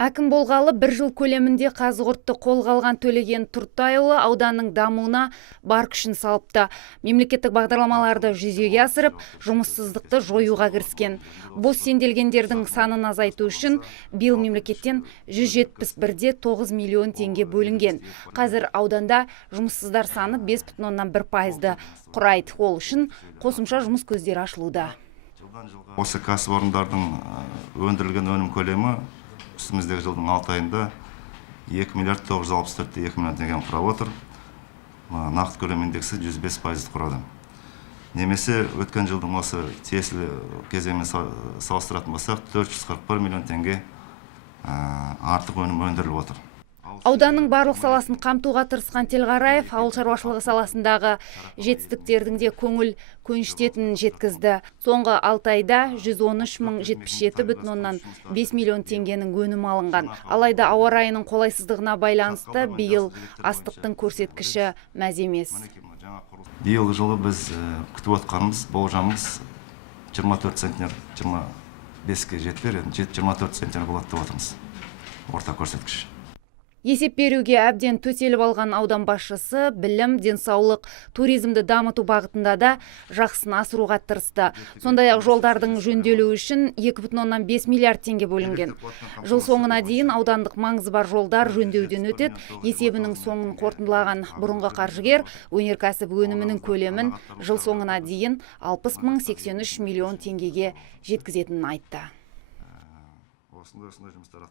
Әкім болғалы бір жыл көлемінде қазығұртты қолға алған Төлеген Тұртайұлы ауданның дамуына бар күшін салыпты. Мемлекеттік бағдарламаларды жүзеге асырып, жұмыссыздықты жоюға кіріскен. Бос сенделгендердің санын азайту үшін биыл мемлекеттен 171,9 миллион теңге бөлінген. Қазір ауданда жұмыссыздар саны 5,1%-ды құрайды. Ол үшін қосымша жұмыс көздері ашылуда. Осы кәсіпорындардың өндірілген өнім көлемі үстіміздегі жылдың 6 айында 2,964,2 миллион теңгені құрап отыр. Нақты көлем индексі 105% құрады. Немесе өткен жылдың осы тиесілі кезеңімен салыстыратын болсақ, 441 миллион теңге артық өнім өндіріліп отыр. Ауданның барлық саласын қамтуға тырысқан Телғараев ауыл шаруашылығы саласындағы жетістіктердің де көңіл көншітетінін жеткізді. Соңғы 6 айда 113,077,5 миллион теңгенің өнімі алынған. Алайда ауа райының қолайсыздығына байланысты биыл астықтың көрсеткіші мәз емес. Биыл жылы біз күтіп отқанымыз, болжамымыз 24 центнер, 25-ке жетпер, 24 центнер болады деп отырмыз. Орта көрсеткіш. Есеп беруге әбден төселіп алған аудан басшысы білім, денсаулық, туризмді дамыту бағытында да жақсысын асыруға тырысты. Сондай-ақ жолдардың жөнделуі үшін 2,5 миллиард теңге бөлінген. Жыл соңына дейін аудандық маңызы бар жолдар жөндеуден өтеді. Есебінің соңын қорытындылаған бұрынғы қаржыгер өнеркәсіп өнімінің көлемін жыл соңына дейін 60,083 миллион теңгеге жеткізетінін айтты.